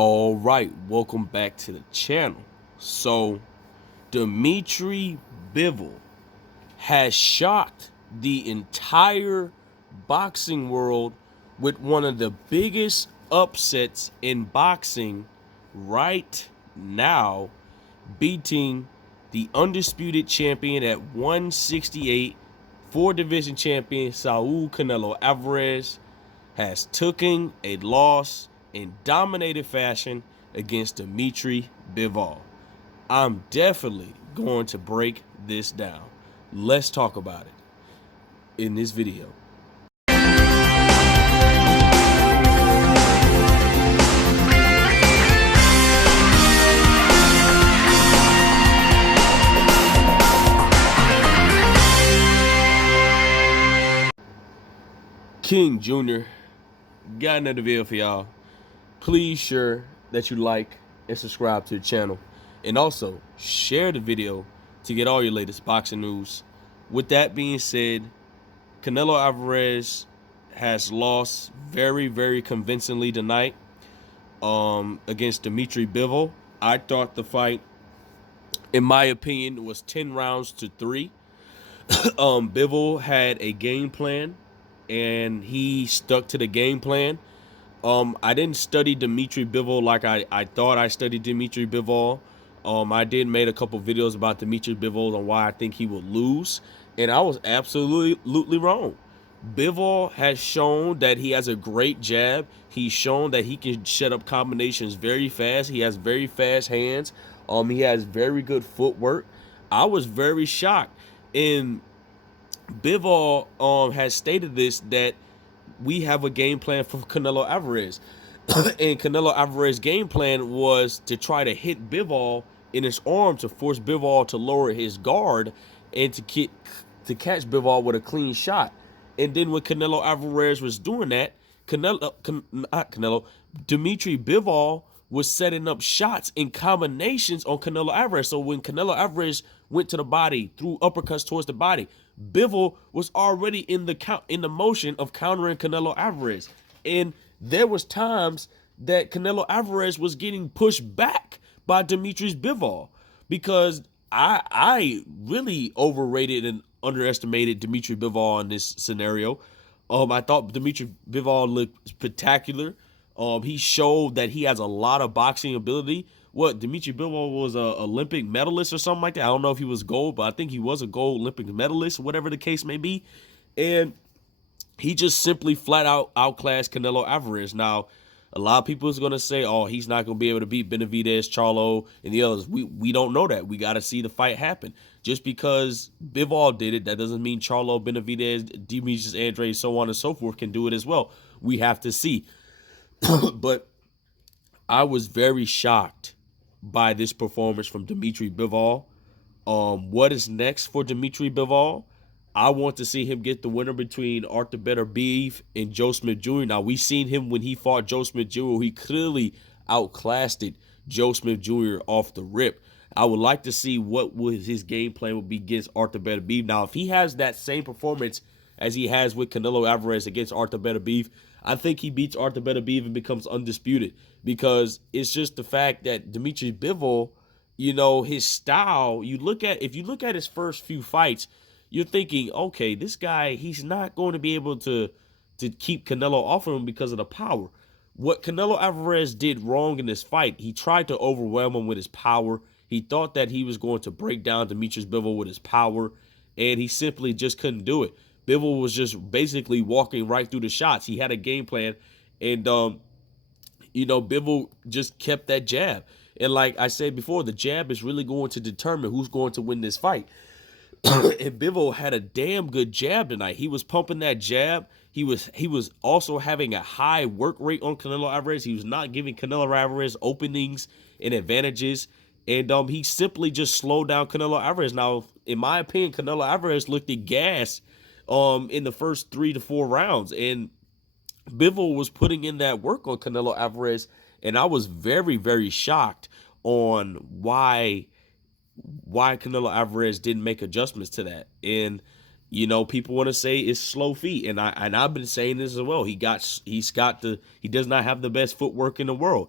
All right, welcome back to the channel. So, Dmitry Bivol has shocked the entire boxing world with one of the biggest upsets in boxing right now, beating the undisputed champion at 168, four-division champion Saul Canelo Alvarez has taken a loss in dominated fashion against Dmitry Bivol. I'm definitely going to break this down. Let's talk about it in this video. King Jr. got another video for y'all. Please sure that you like and subscribe to the channel, and also share the video to get all your latest boxing news. With that being said, Canelo Alvarez has lost very convincingly tonight against Dmitry Bivol. I thought the fight, in my opinion, was 10 rounds to 3. Bivol had a game plan and he stuck to the game plan. I didn't study Dmitry Bivol like I thought I studied Dmitry Bivol. I did made a couple videos about Dmitry Bivol on why I think he would lose, and I was absolutely wrong. Bivol has shown that he has a great jab. He's shown that he can set up combinations very fast. He has very fast hands. He has very good footwork. I was very shocked. And Bivol has stated this, that we have a game plan for Canelo Alvarez. And Canelo Alvarez's game plan was to try to hit Bivol in his arm to force Bivol to lower his guard and to catch Bivol with a clean shot. And then when Canelo Alvarez was doing that, Dmitry Bivol was setting up shots and combinations on Canelo Alvarez. So when Canelo Alvarez went to the body, threw uppercuts towards the body, Bivol was already in the motion of countering Canelo Alvarez. And there was times that Canelo Alvarez was getting pushed back by Dmitry Bivol, because I really overrated and underestimated Dmitry Bivol in this scenario. I thought Dmitry Bivol looked spectacular. He showed that he has a lot of boxing ability. Dmitry Bivol was a Olympic medalist or something like that. I don't know if he was gold, but I think he was a gold Olympic medalist, whatever the case may be. And he just simply flat out outclassed Canelo Alvarez. Now, a lot of people is going to say, oh, he's not going to be able to beat Benavidez, Charlo, and the others. We don't know that. We got to see the fight happen. Just because Bivol did it, that doesn't mean Charlo, Benavidez, Demetrius Andrade, so on and so forth can do it as well. We have to see. But I was very shocked by this performance from Dmitry Bivol. What is next for Dmitry Bivol? I want to see him get the winner between Arthur Beterbiev and Joe Smith Jr. Now, we seen him when he fought Joe Smith Jr. He clearly outclassed Joe Smith Jr. off the rip. I would like to see what his game plan would be against Arthur Beterbiev. Now, if he has that same performance as he has with Canelo Alvarez against Arthur Beterbiev, I think he beats Arthur Beterbiev and becomes undisputed, because it's just the fact that Dmitry Bivol, you know, his style, if you look at his first few fights, you're thinking, okay, this guy, he's not going to be able to keep Canelo off of him because of the power. What Canelo Alvarez did wrong in this fight, he tried to overwhelm him with his power. He thought that he was going to break down Dmitry Bivol with his power, and he simply just couldn't do it. Bivol was just basically walking right through the shots. He had a game plan, and, you know, Bivol just kept that jab. And like I said before, the jab is really going to determine who's going to win this fight. And Bivol had a damn good jab tonight. He was pumping that jab. He was also having a high work rate on Canelo Alvarez. He was not giving Canelo Alvarez openings and advantages. And he simply just slowed down Canelo Alvarez. Now, in my opinion, Canelo Alvarez looked at gas in the first 3 to 4 rounds. And Bivol was putting in that work on Canelo Alvarez. And I was very shocked on why Canelo Alvarez didn't make adjustments to that. And, you know, people want to say it's slow feet, and I've been saying this as well. He does not have the best footwork in the world.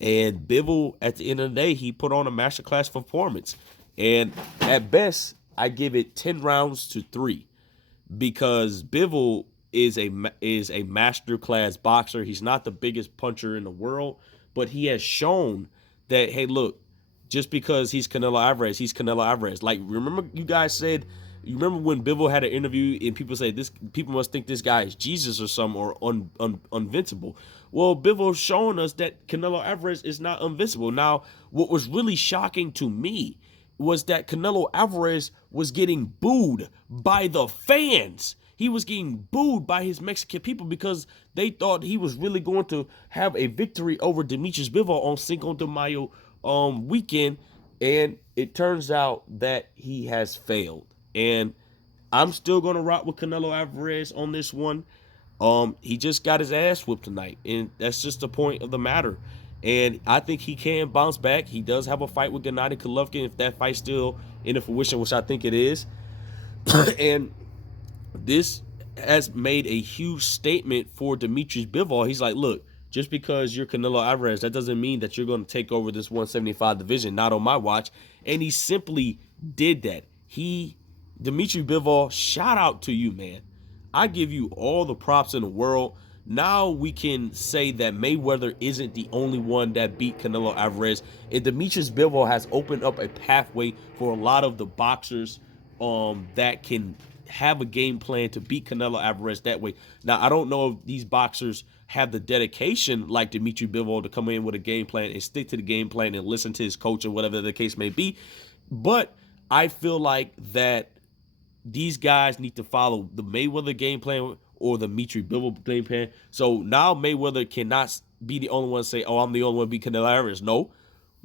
And Bivol, at the end of the day, he put on a masterclass performance. And at best, I give it 10 rounds to 3 because Bivol is a masterclass boxer. He's not the biggest puncher in the world, but he has shown that, hey, look, just because he's Canelo Alvarez, he's Canelo Alvarez. Like, remember you guys said, you remember when Bivol had an interview and people say people must think this guy is Jesus or something or invincible. Well, Bivol's showing us that Canelo Alvarez is not invincible. Now, what was really shocking to me was that Canelo Alvarez was getting booed by the fans. He was getting booed by his Mexican people because they thought he was really going to have a victory over Dmitry Bivol on Cinco de Mayo weekend, and it turns out that he has failed. And I'm still going to rock with Canelo Alvarez on this one. He just got his ass whipped tonight, and that's just the point of the matter. And I think he can bounce back. He does have a fight with Gennady Golovkin if that fight's still in the fruition, which I think it is. And this has made a huge statement for Dmitry Bivol. He's like, look, just because you're Canelo Alvarez, that doesn't mean that you're going to take over this 175 division, not on my watch. And he simply did that. Dmitry Bivol, shout out to you, man. I give you all the props in the world. Now we can say that Mayweather isn't the only one that beat Canelo Alvarez. And Dmitry Bivol has opened up a pathway for a lot of the boxers that can have a game plan to beat Canelo Alvarez that way. Now, I don't know if these boxers have the dedication like Dmitry Bivol to come in with a game plan and stick to the game plan and listen to his coach or whatever the case may be. But I feel like that these guys need to follow the Mayweather game plan or the Dmitry Bivol game plan. So now Mayweather cannot be the only one to say, oh, I'm the only one to beat Canelo Alvarez. No,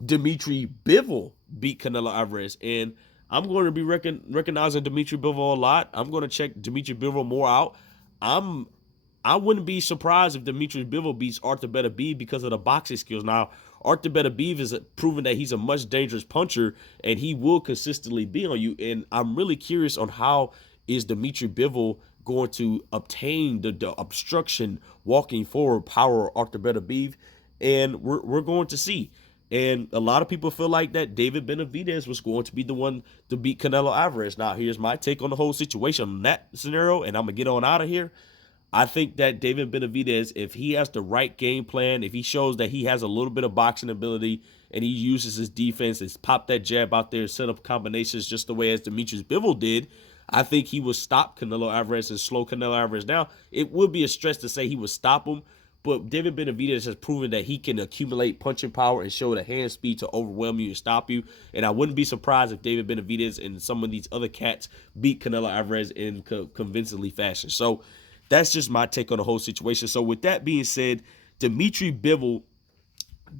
Dmitry Bivol beat Canelo Alvarez. And I'm going to be recognizing Dmitry Bivol a lot. I'm going to check Dmitry Bivol more out. I wouldn't be surprised if Dmitry Bivol beats Artur Beterbiev because of the boxing skills. Now, Artur Beterbiev is proven that he's a much dangerous puncher, and he will consistently be on you. And I'm really curious on how is Dmitry Bivol going to obtain the obstruction walking forward power of Artur Beterbiev, and we're going to see. And a lot of people feel like that David Benavidez was going to be the one to beat Canelo Alvarez. Now, here's my take on the whole situation on that scenario, and I'm going to get on out of here. I think that David Benavidez, if he has the right game plan, if he shows that he has a little bit of boxing ability and he uses his defense and pop that jab out there, set up combinations just the way as Dmitry Bivol did, I think he would stop Canelo Alvarez and slow Canelo Alvarez down. It would be a stretch to say he would stop him, but David Benavidez has proven that he can accumulate punching power and show the hand speed to overwhelm you and stop you. And I wouldn't be surprised if David Benavidez and some of these other cats beat Canelo Alvarez in convincingly fashion. So that's just my take on the whole situation. So with that being said, Dmitry Bivol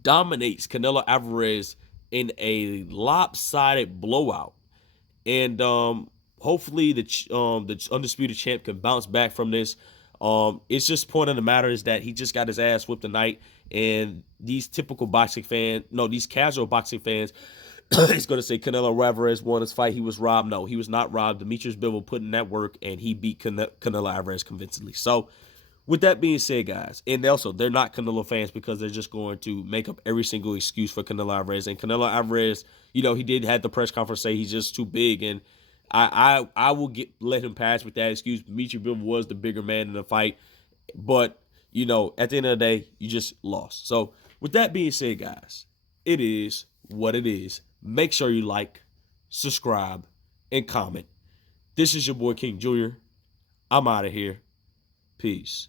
dominates Canelo Alvarez in a lopsided blowout. And hopefully the undisputed champ can bounce back from this. It's just point of the matter is that he just got his ass whipped tonight, and these typical boxing fans, no, these casual boxing fans, is going to say Canelo Alvarez won his fight. He was robbed. No, he was not robbed. Dmitry Bivol put in that work, and he beat Canelo Alvarez convincingly. So, with that being said, guys, and also they're not Canelo fans because they're just going to make up every single excuse for Canelo Alvarez. And Canelo Alvarez, you know, he did have the press conference say he's just too big, and I will let him pass with that excuse. Dmitry Bivol was the bigger man in the fight, but you know, at the end of the day, you just lost. So, with that being said, guys, it is what it is. Make sure you like, subscribe, and comment. This is your boy King Jr. I'm out of here. Peace.